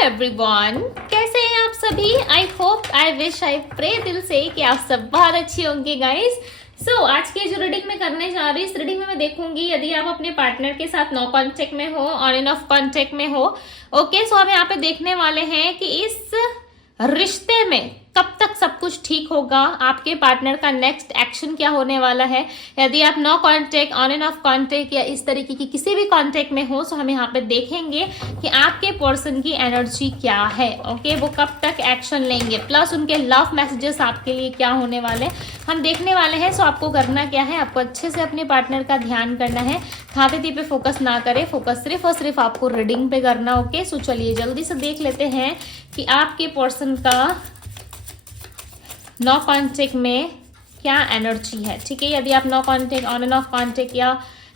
Everyone, कैसे हैं आप सभी। I hope, I wish, I pray दिल से कि आप सब बहुत अच्छे होंगे गाइस। सो आज की जो रीडिंग मैं करने जा रही हूँ, इस रीडिंग में मैं देखूंगी यदि आप अपने पार्टनर के साथ नो कांटेक्ट में हो, ऑन एंड ऑफ कांटेक्ट में हो। ओके, सो हम यहाँ पे देखने वाले हैं कि इस रिश्ते में कब तक सब कुछ ठीक होगा, आपके पार्टनर का नेक्स्ट एक्शन क्या होने वाला है। यदि आप no contact, on and off contact या इस तरीके की किसी भी कांटेक्ट में हो, तो हम यहाँ पे देखेंगे कि आपके पर्सन की एनर्जी क्या है। ओके, वो कब तक एक्शन लेंगे, प्लस उनके लव मैसेजेस आपके लिए क्या होने वाले हम देखने वाले हैं। सो आपको करना क्या है, आपको अच्छे से अपने पार्टनर का ध्यान करना है, खाते पी पे फोकस ना करें, फोकस सिर्फ और सिर्फ आपको रीडिंग पे करना। ओके, सो चलिए जल्दी से देख लेते हैं कि आपके पर्सन का नो कांटेक्ट में क्या एनर्जी है। ठीक है, यदि आप no contact, on and off contact या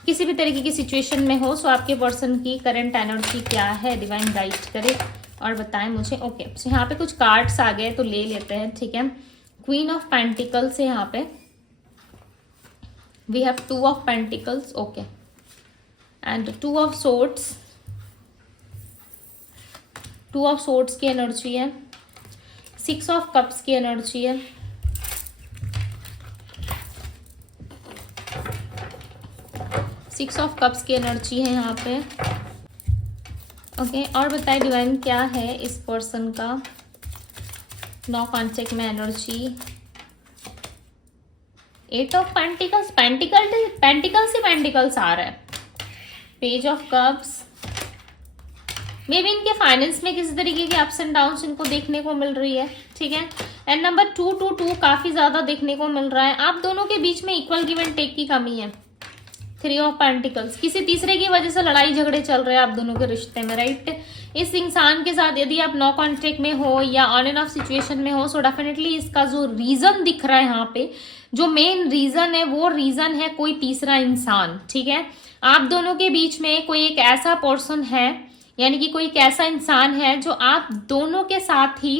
किसी भी तरीके की सिचुएशन में हो, सो आपके पर्सन की करंट एनर्जी क्या है, डिवाइन गाइड करे और बताएं मुझे। ओके, सो यहाँ पे कुछ कार्ड्स आ गए तो ले लेते हैं। ठीक है, क्वीन ऑफ पेंटिकल्स है यहाँ पे, we have 2 of pentacles. Okay, and 2 of swords, 2 of swords की एनर्जी है, 6 ऑफ कप्स की एनर्जी है, 6 ऑफ कप्स की एनर्जी है यहाँ पे। ओके, और बताइए डिवाइन क्या है इस पर्सन का नो कांटेक्ट में एनर्जी। 8 ऑफ पेंटिकल्स, पेंटिकल्स ही पेंटिकल्स आ रहा है, page of cups. May be इनके फाइनेंस में किसी तरीके के अप्स एंड डाउन्स इनको देखने को मिल रही है। ठीक है, एंड नंबर 222 काफी ज्यादा देखने को मिल रहा है। आप दोनों के बीच में इक्वल गिव एंड टेक की कमी है। 3 ऑफ पेंटिकल्स, किसी तीसरे की वजह से लड़ाई झगड़े चल रहे हैं आप दोनों के रिश्ते में, राइट। इस इंसान के साथ यदि आप नो कांटेक्ट में हो या ऑन एंड ऑफ सिचुएशन में हो, सो डेफिनेटली इसका जो रीजन दिख रहा है यहाँ पे, जो मेन रीजन है, वो रीजन है कोई तीसरा इंसान। ठीक है, आप दोनों के बीच में कोई एक ऐसा पर्सन है, यानी कि कोई एक ऐसा इंसान है जो आप दोनों के साथ ही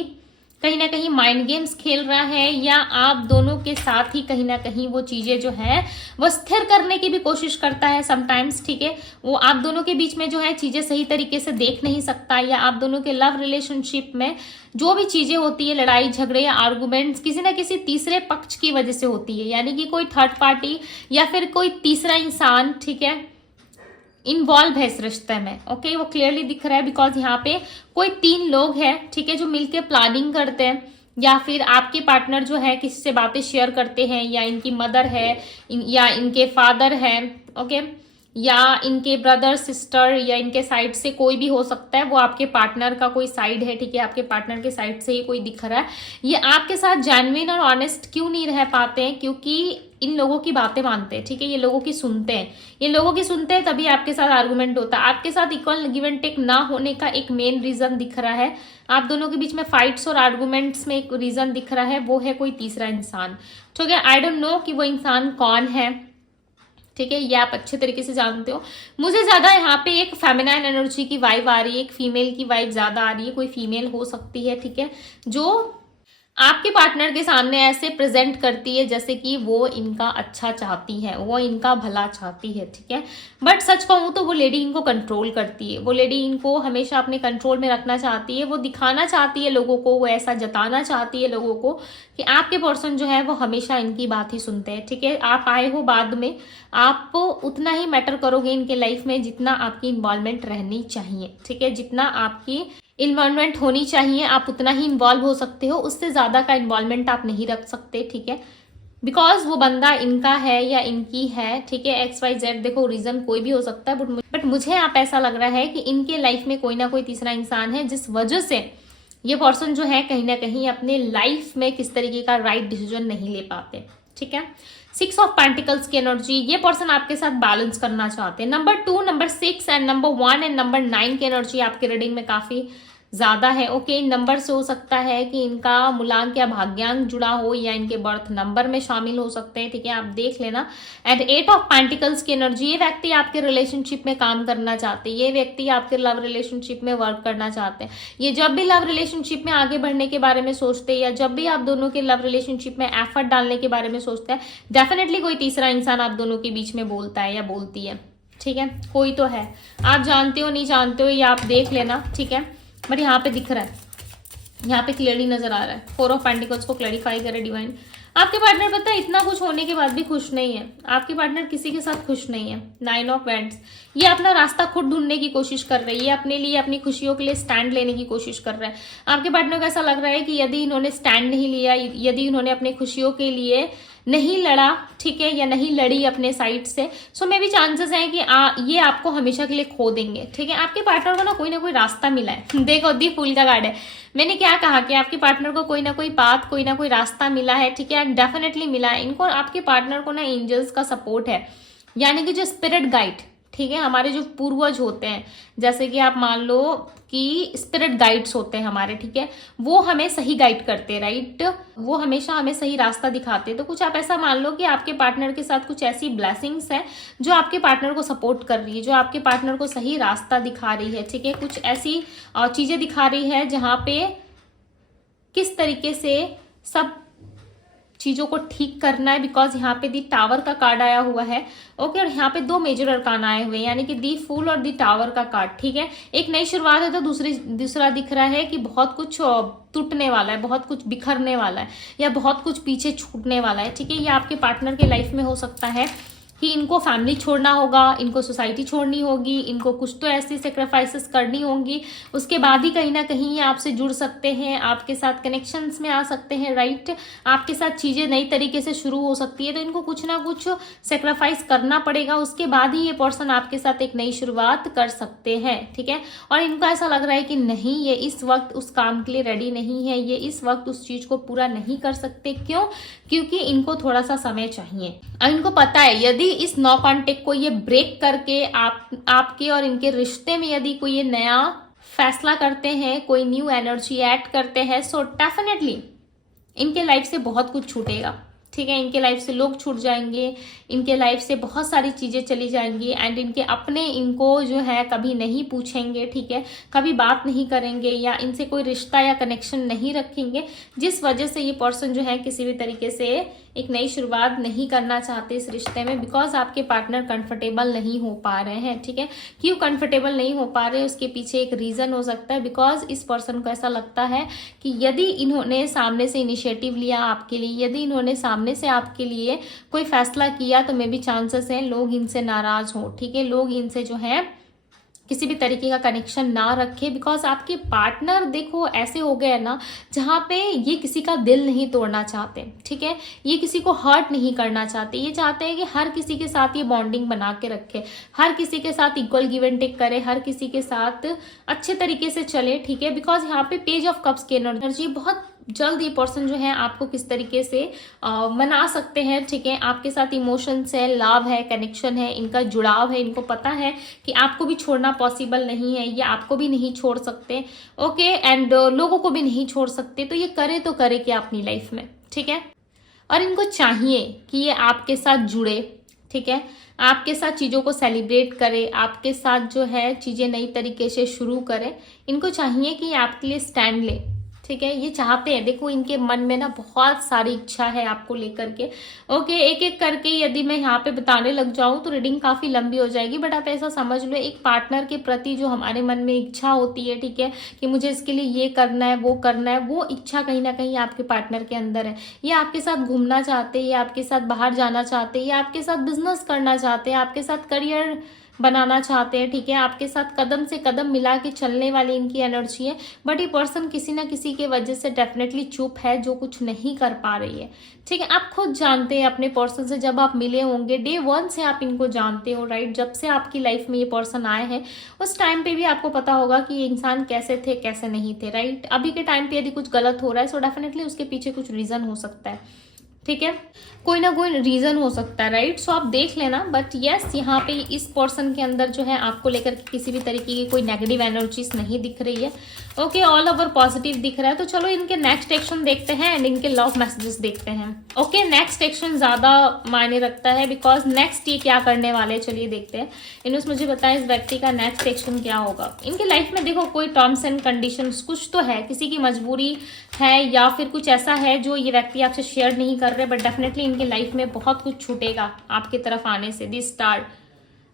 कहीं ना कहीं माइंड गेम्स खेल रहा है, या आप दोनों के साथ ही कहीं ना कहीं वो चीजें जो है वो स्थिर करने की भी कोशिश करता है समटाइम्स। ठीक है, वो आप दोनों के बीच में जो है चीजें सही तरीके से देख नहीं सकता, या आप दोनों के लव रिलेशनशिप में जो भी चीजें होती है, लड़ाई झगड़े या आर्गुमेंट्स, किसी ना किसी तीसरे पक्ष की वजह से होती है, यानी कि कोई थर्ड पार्टी या फिर कोई तीसरा इंसान, ठीक है, इन्वॉल्व है इस रिश्ते में। ओके, वो क्लियरली दिख रहा है, बिकॉज यहाँ पे कोई 3 लोग हैं, ठीक है, जो मिलके प्लानिंग करते हैं, या फिर आपके पार्टनर जो है किसी से बातें शेयर करते हैं, या इनकी मदर है, या इनके फादर है, ओके, या इनके ब्रदर सिस्टर, या इनके साइड से कोई भी हो सकता है, वो आपके पार्टनर का कोई साइड है। ठीक है, आपके पार्टनर के साइड से ही कोई दिख रहा है। ये आपके साथ जेन्युइन और ऑनेस्ट क्यों नहीं रह पाते हैं, क्योंकि इन लोगों की बातें मानते हैं। ठीक है, ये लोगों की सुनते हैं, ये लोगों की सुनते हैं, तभी आपके साथ आर्गुमेंट होता है। आपके साथ इक्वल गिव एंड टेक ना होने का एक मेन रीजन दिख रहा है, आप दोनों के बीच में फाइट्स और आर्गुमेंट्स में एक रीजन दिख रहा है, वो है कोई तीसरा इंसान। ठीक है, आई डोंट नो कि वो इंसान कौन है। ठीक है, ये आप अच्छे तरीके से जानते हो। मुझे ज्यादा यहाँ पे एक फेमिनाइन एनर्जी की वाइब आ रही है, एक फीमेल की वाइब ज्यादा आ रही है, कोई फीमेल हो सकती है। ठीक है, जो आपके पार्टनर के सामने ऐसे प्रेजेंट करती है जैसे कि वो इनका अच्छा चाहती है, वो इनका भला चाहती है। ठीक है, बट सच कहूं तो वो लेडी इनको कंट्रोल करती है, वो लेडी इनको हमेशा अपने कंट्रोल में रखना चाहती है, वो दिखाना चाहती है लोगों को, वो ऐसा जताना चाहती है लोगों को कि आपके पर्सन जो है वो हमेशा इनकी बात ही सुनते हैं। ठीक है, आप आए हो बाद में, आप उतना ही मैटर करोगे इनके लाइफ में जितना आपकी इन्वॉल्वमेंट रहनी चाहिए। ठीक है, जितना आपकी इन्वॉल्वमेंट होनी चाहिए आप उतना ही इन्वॉल्व हो सकते हो, उससे ज्यादा का इन्वॉल्वमेंट आप नहीं रख सकते। ठीक है, बिकॉज वो बंदा इनका है या इनकी है। ठीक है, XYZ, देखो रीजन कोई भी हो सकता है, बट मुझे यहाँ पे ऐसा लग रहा है कि इनके लाइफ में कोई ना कोई तीसरा इंसान है, जिस वजह से ये पर्सन जो है कहीं ना कहीं अपने लाइफ में किस तरीके का राइट डिसीजन नहीं ले पाते। ठीक है, 6 ऑफ पेंटिकल्स की एनर्जी, ये पर्सन आपके साथ बैलेंस करना चाहते हैं। Number 2, number 6 and number 1 and number 9 की एनर्जी आपके रीडिंग में काफी ज्यादा है। ओके, इन नंबर से हो सकता है कि इनका मूलांक या भाग्यांक जुड़ा हो, या इनके बर्थ नंबर में शामिल हो सकते हैं। ठीक है, आप देख लेना। एंड 8 ऑफ पेंटिकल्स की एनर्जी, ये व्यक्ति आपके रिलेशनशिप में काम करना चाहते हैं, ये व्यक्ति आपके लव रिलेशनशिप में वर्क करना चाहते हैं। ये जब भी लव रिलेशनशिप में आगे बढ़ने के बारे में सोचते हैं, या जब भी आप दोनों के लव रिलेशनशिप में एफर्ट डालने के बारे में सोचते हैं, डेफिनेटली कोई तीसरा इंसान आप दोनों के बीच में बोलता है या बोलती है। ठीक है, कोई तो है, आप जानते हो नहीं जानते हो ये आप देख लेना। ठीक है, बट यहाँ पे दिख रहा है, यहाँ पे क्लियरली नजर आ रहा है। 4 ऑफ पेंटिकल्स को क्लैरिफाई करे डिवाइन। आपके पार्टनर पता है इतना कुछ होने के बाद भी खुश नहीं है। आपके पार्टनर किसी के साथ खुश नहीं है। 9 ऑफ वैंड्स, ये अपना रास्ता खुद ढूंढने की कोशिश कर रही है, अपने लिए अपनी खुशियों के लिए स्टैंड लेने की कोशिश कर रहा है। आपके पार्टनर को ऐसा लग रहा है कि यदि इन्होंने स्टैंड नहीं लिया, यदि इन्होंने अपनी खुशियों के लिए नहीं लड़ा, ठीक है, या नहीं लड़ी अपने साइड से, सो मे भी चांसेस हैं कि ये आपको हमेशा के लिए खो देंगे, ठीक है। आपके पार्टनर को ना कोई रास्ता मिला है। देखो दी फूल का कार्ड है। मैंने क्या कहा कि आपके पार्टनर को कोई ना कोई पाथ, कोई ना कोई रास्ता मिला है, ठीक है, डेफिनेटली मिला है इनको। आपके पार्टनर को ना एंजल्स का सपोर्ट है, यानी कि जो स्पिरिट गाइड, ठीक है, हमारे जो पूर्वज होते हैं, जैसे कि आप मान लो कि स्पिरिट गाइड्स होते हैं हमारे, ठीक है, वो हमें सही गाइड करते हैं, राइट, वो हमेशा हमें सही रास्ता दिखाते हैं। तो कुछ आप ऐसा मान लो कि आपके पार्टनर के साथ कुछ ऐसी ब्लेसिंग्स हैं जो आपके पार्टनर को सपोर्ट कर रही है, जो आपके पार्टनर को सही रास्ता दिखा रही है, ठीक है। कुछ ऐसी चीजें दिखा रही है जहां पे किस तरीके से सब चीजों को ठीक करना है, बिकॉज यहाँ पे दी टावर का कार्ड आया हुआ है, ओके। और यहाँ पे 2 मेजर अरकान आए हुए हैं, यानी कि दी फूल और दी टावर का कार्ड, ठीक है। एक नई शुरुआत है तो दूसरा दिख रहा है कि बहुत कुछ टूटने वाला है, बहुत कुछ बिखरने वाला है, या बहुत कुछ पीछे छूटने वाला है, ठीक है। ये आपके पार्टनर के लाइफ में हो सकता है कि इनको फैमिली छोड़ना होगा, इनको सोसाइटी छोड़नी होगी, इनको कुछ तो ऐसी सेक्रीफाइसेस करनी होंगी, उसके बाद ही कहीं ना कहीं ये आपसे जुड़ सकते हैं, आपके साथ कनेक्शंस में आ सकते हैं, राइट। आपके साथ चीजें नई तरीके से शुरू हो सकती है, तो इनको कुछ ना कुछ सेक्रीफाइस करना पड़ेगा, उसके बाद ही ये पर्सन आपके साथ एक नई शुरुआत कर सकते हैं, ठीक है। और इनको ऐसा लग रहा है कि नहीं, ये इस वक्त उस काम के लिए रेडी नहीं है, ये इस वक्त उस चीज को पूरा नहीं कर सकते। क्यों? क्योंकि इनको थोड़ा सा समय चाहिए। और इनको पता है यदि इस नो कॉन्टेक्ट को ये ब्रेक करके आपके और इनके रिश्ते में यदि कोई ये नया फैसला करते हैं, कोई न्यू एनर्जी ऐड करते हैं, सो डेफिनेटली इनके लाइफ से बहुत कुछ छूटेगा, ठीक है। इनके लाइफ से लोग छूट जाएंगे, इनके लाइफ से बहुत सारी चीजें चली जाएंगी, एंड इनके अपने इनको जो है कभी नहीं पूछेंगे, ठीक है, कभी बात नहीं करेंगे, या इनसे कोई रिश्ता या कनेक्शन नहीं रखेंगे, जिस वजह से ये पर्सन जो है किसी भी तरीके से एक नई शुरुआत नहीं करना चाहते इस रिश्ते में, बिकॉज आपके पार्टनर कंफर्टेबल नहीं हो पा रहे हैं, ठीक है। क्यों कंफर्टेबल नहीं हो पा रहे, उसके पीछे एक रीजन हो सकता है, बिकॉज इस पर्सन को ऐसा लगता है कि यदि इन्होंने सामने से इनिशिएटिव लिया आपके लिए, यदि इन्होंने सामने से आपके लिए कोई फैसला किया, तो मे भी चांसेस हैं लोग इनसे नाराज हो, ठीक है, लोग इनसे जो है किसी भी तरीके का कनेक्शन ना रखे, बिकॉज आपके पार्टनर देखो ऐसे हो गए ना जहाँ पे ये किसी का दिल नहीं तोड़ना चाहते, ठीक है, ये किसी को हर्ट नहीं करना चाहते, ये चाहते हैं कि हर किसी के साथ ये बॉन्डिंग बना के रखे, हर किसी के साथ इक्वल गिव एंड टेक करे, हर किसी के साथ अच्छे तरीके से चले, ठीक है। बिकॉज यहाँ पे पेज ऑफ कप्स की एनर्जी, बहुत जल्द ये पर्सन जो है आपको किस तरीके से मना सकते हैं, ठीक है। आपके साथ इमोशंस है, लव है, कनेक्शन है, इनका जुड़ाव है, इनको पता है कि आपको भी छोड़ना पॉसिबल नहीं है, ये आपको भी नहीं छोड़ सकते, ओके, एंड लोगों को भी नहीं छोड़ सकते, तो ये करे तो करे क्या अपनी लाइफ में, ठीक है। और इनको चाहिए कि ये आपके साथ जुड़े, ठीक है, आपके साथ चीज़ों को सेलिब्रेट करे, आपके साथ जो है चीज़ें नई तरीके से शुरू करे। इनको चाहिए कि ये आपके लिए स्टैंड ले, ठीक है, ये चाहते हैं, देखो इनके मन में ना बहुत सारी इच्छा है आपको लेकर के, ओके। एक एक करके यदि मैं यहाँ पे बताने लग जाऊं तो रीडिंग काफी लंबी हो जाएगी, बट आप ऐसा समझ लो, एक पार्टनर के प्रति जो हमारे मन में इच्छा होती है, ठीक है, कि मुझे इसके लिए ये करना है, वो करना है, वो इच्छा कहीं ना कहीं आपके पार्टनर के अंदर है। ये आपके साथ घूमना चाहते हैं, ये आपके साथ बाहर जाना चाहते हैं, ये आपके साथ बिजनेस करना चाहते हैं, आपके साथ करियर बनाना चाहते हैं, ठीक है, आपके साथ कदम से कदम मिला के चलने वाली इनकी एनर्जी है। बट ये पर्सन किसी ना किसी के वजह से डेफिनेटली चुप है, जो कुछ नहीं कर पा रही है, ठीक है। आप खुद जानते हैं अपने पर्सन से, जब आप मिले होंगे डे 1 से आप इनको जानते हो, राइट, जब से आपकी लाइफ में ये पर्सन आए हैं उस टाइम पे भी आपको पता होगा कि ये इंसान कैसे थे कैसे नहीं थे, राइट। अभी के टाइम पे यदि कुछ गलत हो रहा है सो डेफिनेटली उसके पीछे कुछ रीजन हो सकता है, ठीक है, कोई ना कोई रीजन हो सकता है, राइट। सो आप देख लेना, बट यस यहाँ पे इस पर्सन के अंदर जो है आपको लेकर के किसी भी तरीके की कोई नेगेटिव एनर्जीज नहीं दिख रही है, ओके, ऑल ओवर पॉजिटिव दिख रहा है। तो चलो इनके नेक्स्ट एक्शन देखते हैं एंड इनके लव मैसेजेस देखते हैं, ओके। नेक्स्ट एक्शन ज्यादा मायने रखता है, बिकॉज नेक्स्ट ये क्या करने वाले हैं, चलिए देखते हैं। इन्होंने मुझे बताया इस व्यक्ति का नेक्स्ट एक्शन क्या होगा। इनके लाइफ में देखो कोई टर्म्स एंड कंडीशंस कुछ तो है, किसी की मजबूरी है, या फिर कुछ ऐसा है जो ये व्यक्ति आपसे शेयर नहीं कर रहे, बट डेफिनेटली इनके लाइफ में बहुत कुछ छूटेगा आपकी तरफ आने से। दिस स्टार,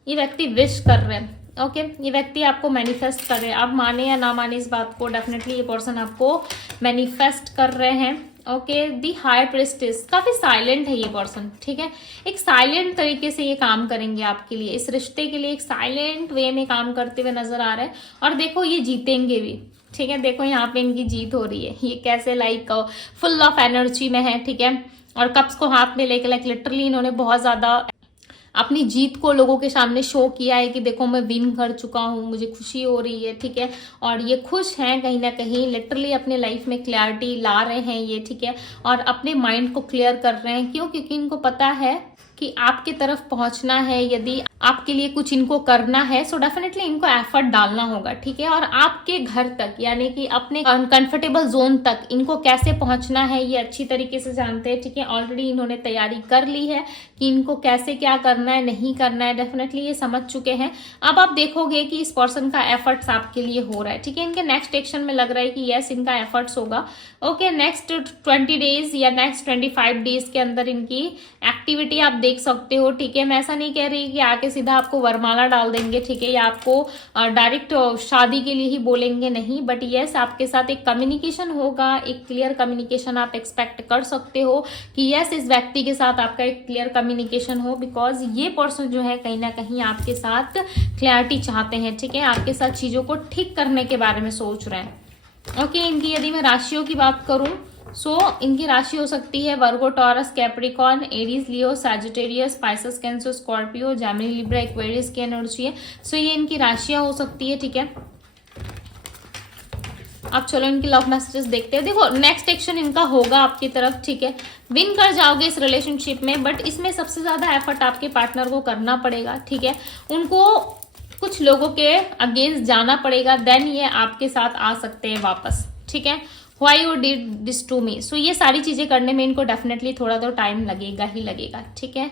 ये व्यक्ति विश कर रहे हैं, ओके ये व्यक्ति आपको मैनिफेस्ट कर रहे हैं, आप माने या ना माने इस बात को, डेफिनेटली ये पर्सन आपको मैनिफेस्ट कर रहे हैं। ओके दी हाई प्रेस्टिस, काफी साइलेंट है ये पर्सन, ठीक है, एक साइलेंट तरीके से ये काम करेंगे आपके लिए, इस रिश्ते के लिए एक साइलेंट वे में काम करते हुए नजर आ रहे हैं। और देखो ये जीतेंगे भी, ठीक है, देखो यहाँ पे इनकी जीत हो रही है, ये कैसे लाइक फुल ऑफ एनर्जी में है, ठीक है, और कप्स को हाथ में लेकर लाइक लिटरली इन्होंने बहुत ज्यादा अपनी जीत को लोगों के सामने शो किया है कि देखो मैं विन कर चुका हूँ, मुझे खुशी हो रही है, ठीक है, और ये खुश हैं कहीं ना कहीं, लिटरली अपने लाइफ में क्लैरिटी ला रहे हैं ये, ठीक है, और अपने माइंड को क्लियर कर रहे हैं। क्यों? क्योंकि इनको पता है कि आपके तरफ पहुंचना है, यदि आपके लिए कुछ इनको करना है सो डेफिनेटली इनको एफर्ट डालना होगा, ठीक है, और आपके घर तक यानी कि अपने कंफर्टेबल जोन तक इनको कैसे पहुंचना है ये अच्छी तरीके से जानते हैं, ठीक है, ऑलरेडी इन्होंने तैयारी कर ली है कि इनको कैसे क्या करना है नहीं करना है, डेफिनेटली ये समझ चुके हैं। अब आप देखोगे कि इस पर्सन का एफर्ट्स आपके लिए हो रहा है, ठीक है, इनके नेक्स्ट एक्शन में लग रहा है कि यस इनका एफर्ट्स होगा। ओके नेक्स्ट 20 डेज या नेक्स्ट 25 डेज के अंदर इनकी एक्टिविटी आप देख सकते हो, ठीक है, मैं ऐसा नहीं कह रही कि आके सीधा आपको वरमाला डाल देंगे, ठीक है, या आपको डायरेक्ट शादी के लिए ही बोलेंगे, नहीं, बट यस आपके साथ एक कम्युनिकेशन होगा, एक क्लियर कम्युनिकेशन आप एक्सपेक्ट कर सकते हो कि यस इस व्यक्ति के साथ आपका एक क्लियर कम्युनिकेशन हो, बिकॉज ये पर्सन जो है कहीं ना कहीं आपके साथ क्लैरिटी चाहते हैं, ठीक है, आपके साथ चीजों को ठीक करने के बारे में सोच रहे हैं। ओके इनकी यदि मैं राशियों की बात करूं सो इनकी राशि हो सकती है Virgo, Taurus, Capricorn, Aries, Leo, Sagittarius, Pisces, Cancer, Scorpio, Gemini, Libra, Aquarius की एनर्जी है। सो ये इनकी राशियां हो सकती है, ठीक है। अब चलो इनकी लव मैसेजेस देखते हैं। देखो नेक्स्ट एक्शन इनका होगा आपकी तरफ, ठीक है, विन कर जाओगे इस रिलेशनशिप में, बट इसमें सबसे ज्यादा एफर्ट आपके पार्टनर को करना पड़ेगा, ठीक है, उनको कुछ लोगों के अगेंस्ट जाना पड़ेगा, देन ये आपके साथ आ सकते हैं वापस, ठीक है। Why you did this to me? सो ये सारी चीजें करने में इनको डेफिनेटली थोड़ा तो टाइम लगेगा ही लगेगा, ठीक है,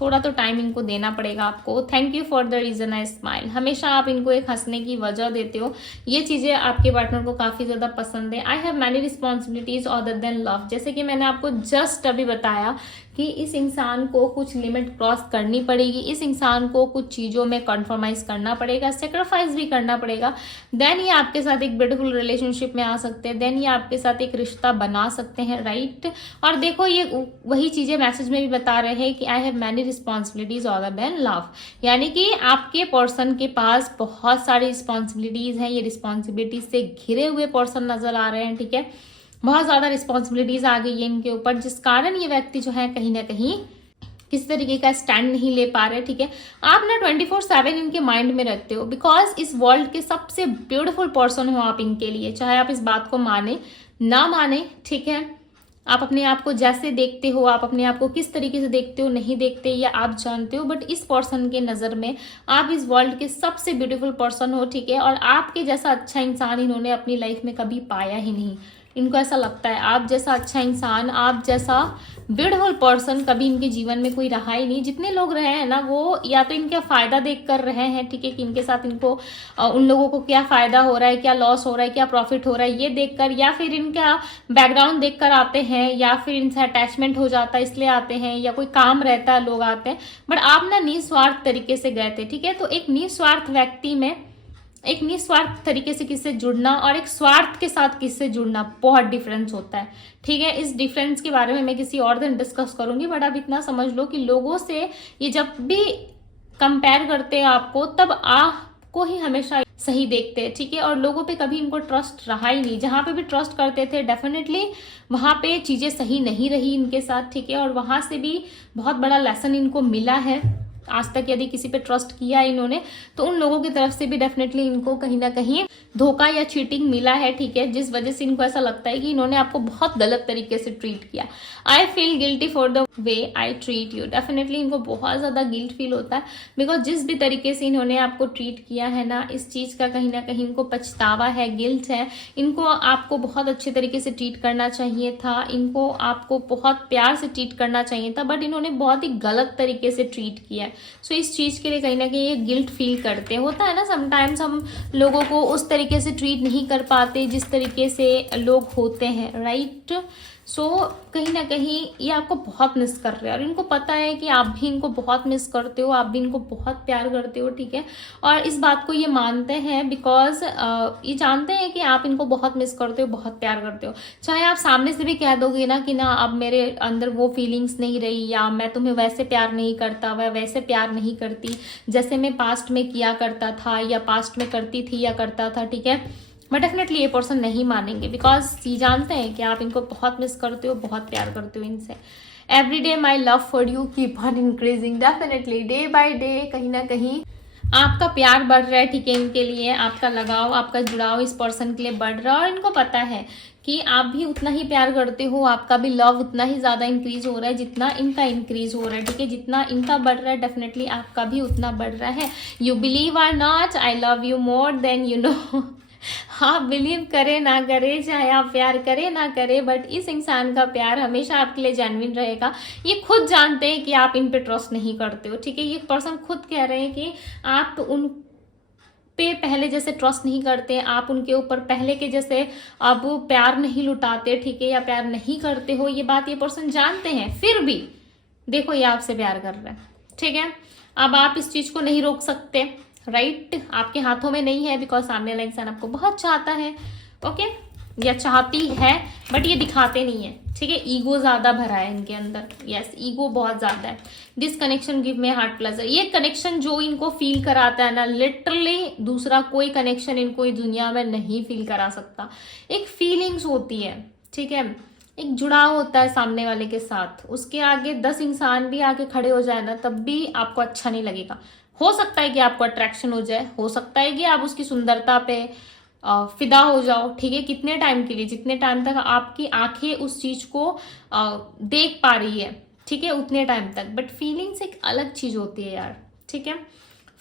थोड़ा तो टाइम इनको देना पड़ेगा आपको। Thank you for the reason I smile, हमेशा आप इनको एक हंसने की वजह देते हो, ये चीजें आपके पार्टनर को काफी ज्यादा पसंद है। I have many responsibilities other than love, जैसे कि मैंने आपको जस्ट अभी बताया कि इस इंसान को कुछ लिमिट क्रॉस करनी पड़ेगी, इस इंसान को कुछ चीजों में कॉम्प्रोमाइज करना पड़ेगा, सेक्रीफाइस भी करना पड़ेगा, देन ये आपके साथ एक ब्यूटीफुल रिलेशनशिप में आ सकते हैं, देन ये आपके साथ एक रिश्ता बना सकते हैं, राइट। और देखो ये वही चीजें मैसेज में भी बता रहे हैं कि I have many responsibilities other than love, यानी कि आपके पर्सन के पास बहुत सारी रिस्पॉन्सिबिलिटीज हैं, ये रिस्पॉन्सिबिलिटीज से घिरे हुए पर्सन नजर आ रहे हैं, ठीक है, बहुत ज्यादा रिस्पॉन्सिबिलिटीज आ गई है इनके ऊपर, जिस कारण ये व्यक्ति जो है कहीं ना कहीं किसी तरीके का स्टैंड नहीं ले पा रहे, ठीक है। आप ना 24/7 इनके माइंड में रखते हो, बिकॉज इस वर्ल्ड के सबसे ब्यूटीफुल पर्सन हो आप इनके लिए, चाहे आप इस बात को माने ना माने, ठीक है, आप अपने आप को जैसे देखते हो, आप अपने आप को किस तरीके से देखते हो नहीं देखते या आप जानते हो, बट इस पर्सन के नज़र में आप इस वर्ल्ड के सबसे ब्यूटीफुल पर्सन हो, ठीक है, और आपके जैसा अच्छा इंसान इन्होंने अपनी लाइफ में कभी पाया ही नहीं। इनको ऐसा लगता है आप जैसा अच्छा इंसान, आप जैसा ब्यूटीफुल पर्सन कभी इनके जीवन में कोई रहा ही नहीं। जितने लोग रहे हैं ना वो या तो इनका फायदा देख कर रहे हैं, ठीक है, कि इनके साथ इनको उन लोगों को क्या फायदा हो रहा है, क्या लॉस हो रहा है, क्या प्रॉफिट हो रहा है, ये देखकर, या फिर इनका बैकग्राउंड देखकर आते हैं, या फिर इनसे अटैचमेंट हो जाता है इसलिए आते हैं, या कोई काम रहता है लोग आते हैं, बट आप ना निस्वार्थ तरीके से गए थे, ठीक है। तो एक निस्वार्थ व्यक्ति में एक निस्वार्थ तरीके से किससे जुड़ना और एक स्वार्थ के साथ किससे जुड़ना बहुत डिफरेंस होता है, ठीक है। इस डिफरेंस के बारे में मैं किसी और दिन डिस्कस करूंगी, बट अब इतना समझ लो कि लोगों से ये जब भी कंपेयर करते हैं आपको, तब आपको ही हमेशा सही देखते हैं, ठीक है, और लोगों पे कभी इनको ट्रस्ट रहा ही नहीं। जहां पे भी ट्रस्ट करते थे डेफिनेटली वहां पे चीजें सही नहीं रही इनके साथ, ठीक है, और वहां से भी बहुत बड़ा लेसन इनको मिला है। आज तक यदि किसी पे ट्रस्ट किया इन्होंने तो उन लोगों की तरफ से भी डेफिनेटली इनको कहीं ना कहीं धोखा या चीटिंग मिला है, ठीक है, जिस वजह से इनको ऐसा लगता है कि इन्होंने आपको बहुत गलत तरीके से ट्रीट किया। I feel guilty for the way I treat you, definitely इनको बहुत ज्यादा गिल्ट फील होता है, बिकॉज जिस भी तरीके से इन्होंने आपको ट्रीट किया है ना, इस चीज का कहीं ना कहीं इनको पछतावा है, गिल्ट है। इनको आपको बहुत अच्छे तरीके से ट्रीट करना चाहिए था, इनको आपको बहुत प्यार से ट्रीट करना चाहिए था, बट इन्होंने बहुत ही गलत तरीके से ट्रीट किया है। सो इस चीज के लिए कहीं ना कहीं ये गिल्ट फील करते हैं। होता है ना समटाइम्स हम लोगों को उस तरीके से ट्रीट नहीं कर पाते जिस तरीके से लोग होते हैं, राइट। सो कहीं ना कहीं ये आपको बहुत मिस कर रहे हैं और इनको पता है कि आप भी इनको बहुत मिस करते हो, आप भी इनको बहुत प्यार करते हो, ठीक है। और इस बात को ये मानते हैं बिकॉज ये जानते हैं कि आप इनको बहुत मिस करते हो, बहुत प्यार करते हो। चाहे आप सामने से भी कह दोगे ना कि ना अब मेरे अंदर वो फीलिंग्स नहीं रही, या मैं तुम्हें वैसे प्यार नहीं करता, वह वैसे प्यार नहीं करती जैसे मैं पास्ट में किया करता था या पास्ट में करती थी या करता था, ठीक है। बट डेफिनेटली ये पर्सन नहीं मानेंगे बिकॉज ये जानते हैं कि आप इनको बहुत मिस करते हो, बहुत प्यार करते हो इनसे। Every day my love for you keep on increasing, definitely day by day कहीं ना कहीं आपका प्यार बढ़ रहा है, ठीक है। इनके लिए आपका लगाव, आपका जुड़ाव इस पर्सन के लिए बढ़ रहा है और इनको पता है कि आप भी उतना ही प्यार करते हो, आपका भी लव उतना ही ज़्यादा इंक्रीज हो रहा है जितना इनका इंक्रीज हो रहा है, ठीक है। जितना इनका बढ़ रहा है डेफिनेटली आपका भी उतना बढ़ रहा है। You believe or not, I love you more than you know. आप बिलीव करे ना करे, चाहे आप प्यार करे ना करे, बट इस इंसान का प्यार हमेशा आपके लिए जेन्युइन रहेगा। ये खुद जानते हैं कि आप इन पे ट्रस्ट नहीं करते हो, ठीक है। ये पर्सन खुद कह रहे हैं कि आप उन पे पहले जैसे ट्रस्ट नहीं करते, आप उनके ऊपर पहले के जैसे अब प्यार नहीं लुटाते, ठीक है, या प्यार नहीं करते हो। ये बात ये पर्सन जानते हैं, फिर भी देखो ये आपसे प्यार कर रहा है, ठीक है। अब आप इस चीज को नहीं रोक सकते, राइट, आपके हाथों में नहीं है बिकॉज सामने वाला इंसान आपको बहुत चाहता है, ओके, या चाहती है, बट ये दिखाते नहीं है, ठीक है। ईगो ज्यादा भरा है इनके अंदर, यस, ईगो बहुत ज्यादा है। This connection give me heart pleasure, ये कनेक्शन जो इनको फील कराता है ना, लिटरली दूसरा कोई कनेक्शन इनको इस दुनिया में नहीं फील करा सकता। एक फीलिंग्स होती है, ठीक है, एक जुड़ाव होता है सामने वाले के साथ, उसके आगे 10 इंसान भी आके खड़े हो जाए ना तब भी आपको अच्छा नहीं लगेगा। हो सकता है कि आपको अट्रैक्शन हो जाए, हो सकता है कि आप उसकी सुंदरता पे फिदा हो जाओ, ठीक है, कितने टाइम के लिए, जितने टाइम तक आपकी आंखें उस चीज को देख पा रही है, ठीक है, उतने टाइम तक। बट फीलिंग्स एक अलग चीज होती है यार, ठीक है।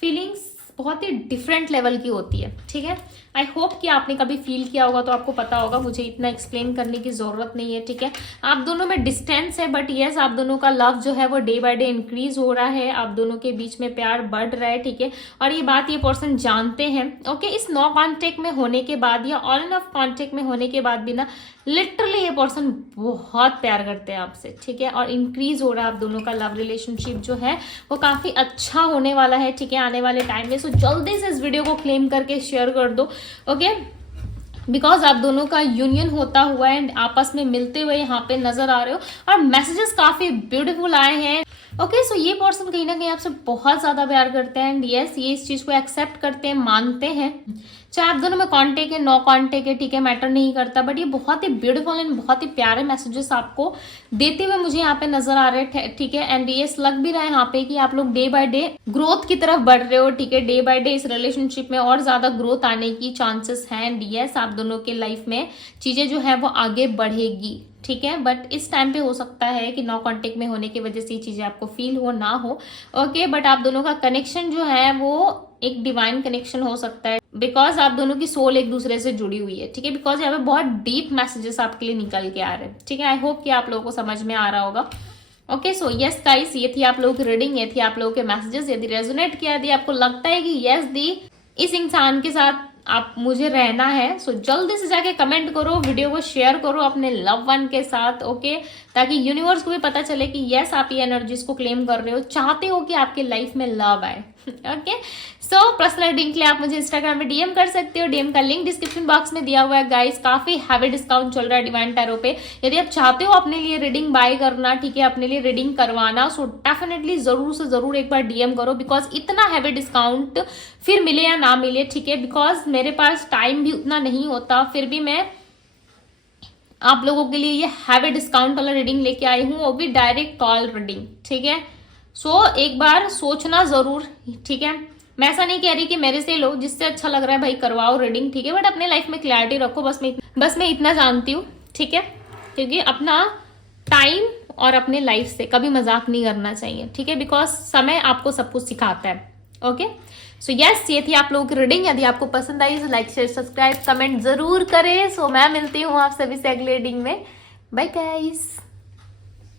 फीलिंग्स बहुत ही डिफरेंट लेवल की होती है, ठीक है। आई होप कि आपने कभी फील किया होगा तो आपको पता होगा, मुझे इतना एक्सप्लेन करने की जरूरत नहीं है, ठीक है। आप दोनों में डिस्टेंस है बट यस आप दोनों का लव जो है वो डे बाय डे इंक्रीज हो रहा है, आप दोनों के बीच में प्यार बढ़ रहा है, ठीक है। और ये बात ये पर्सन जानते हैं, ओके। इस नो कॉन्टेक्ट में होने के बाद या ऑन एंड ऑफ कॉन्टेक्ट में होने के बाद भी ना लिटरली ये पर्सन बहुत प्यार करते हैं आपसे, ठीक है। और इंक्रीज हो रहा है आप दोनों का लव रिलेशनशिप जो है वो काफी अच्छा होने वाला है, ठीक है, आने वाले टाइम में। सो जल्दी से इस वीडियो को क्लेम करके शेयर कर दो, ओके, बिकॉज आप दोनों का यूनियन होता हुआ एंड आपस में मिलते हुए यहाँ पे नजर आ रहे हो और मैसेजेस काफी ब्यूटीफुल आए हैं, ओके। सो ये पर्सन कहीं ना कहीं आपसे बहुत ज्यादा प्यार करते हैं एंड यस ये इस चीज को एक्सेप्ट करते हैं, मानते हैं, चाहे आप दोनों में कॉन्टेक्ट है नो कॉन्टेक्ट है, ठीक है, मैटर नहीं करता। बट ये बहुत ही ब्यूटीफुल एंड बहुत ही प्यारे मैसेजेस आपको देते हुए मुझे यहाँ पे नजर आ रहे हैं, ठीक है। एंड ये लग भी रहा है यहाँ पे कि आप लोग डे बाय डे ग्रोथ की तरफ बढ़ रहे हो, ठीक है। डे बाय डे इस रिलेशनशिप में और ज्यादा ग्रोथ आने की चांसेस हैं एंड यस आप दोनों के लाइफ में चीजें जो है वो आगे बढ़ेगी, ठीक है। बट इस टाइम पे हो सकता है कि नो कॉन्टेक्ट में होने की वजह से ये चीजें आपको फील हो ना हो, ओके। बट आप दोनों का कनेक्शन जो है वो एक डिवाइन कनेक्शन हो सकता है बिकॉज आप दोनों की सोल एक दूसरे से जुड़ी हुई है, ठीक है। बिकॉज यहाँ पे बहुत डीप मैसेजेस आपके लिए निकल के आ रहे हैं, ठीक है। आई होप कि आप लोगों को समझ में आ रहा होगा, ओके। सो यस गाइस ये थी आप लोगों की रीडिंग, ये थी आप लोगों के मैसेजेस। यदि रेजोनेट किया, यदि आपको लगता है कि यस दी इस इंसान के साथ आप मुझे रहना है, सो जल्दी से जाके कमेंट करो, वीडियो को शेयर करो अपने लव वन के साथ, ओके, ताकि यूनिवर्स को भी पता चले कि यस आप ये एनर्जीज को क्लेम कर रहे हो, चाहते हो कि आपके लाइफ में लव आए, ओके। सो पर्सनल रीडिंग के लिए आप मुझे इंस्टाग्राम में डीएम कर सकते हो, डीएम का लिंक डिस्क्रिप्शन बॉक्स में दिया हुआ है गाइस। काफी हैवी डिस्काउंट चल रहा है डिवाइन टैरो पे, यदि आप चाहते हो अपने लिए रीडिंग बाय करना, ठीक है, अपने लिए रीडिंग करवाना, सो डेफिनेटली जरूर से जरूर एक बार डीएम करो बिकॉज इतना हैवी डिस्काउंट फिर मिले या ना मिले, ठीक है। बिकॉज मेरे पास टाइम भी उतना नहीं होता, फिर भी मैं आप लोगों के लिए ये हैवी डिस्काउंट वाला रीडिंग लेके आई हूँ, वो भी डायरेक्ट कॉल रीडिंग, ठीक है। सो एक बार सोचना जरूर, ठीक है। मैं ऐसा नहीं कह रही कि मेरे से लो, जिससे अच्छा लग रहा है भाई करवाओ रीडिंग, ठीक है। बट अपने लाइफ में क्लैरिटी रखो, बस मैं इतना जानती हूँ, ठीक है, क्योंकि अपना टाइम और अपने लाइफ से कभी मजाक नहीं करना चाहिए, ठीक है। बिकॉज समय आपको सब कुछ सिखाता है, ओके। सो यस ये थी आप लोगों की रीडिंग। यदि आपको पसंद आई तो लाइक शेयर सब्सक्राइब कमेंट जरूर करें। सो मैं मिलती हूँ आप सभी से अगले रीडिंग में। Bye guys.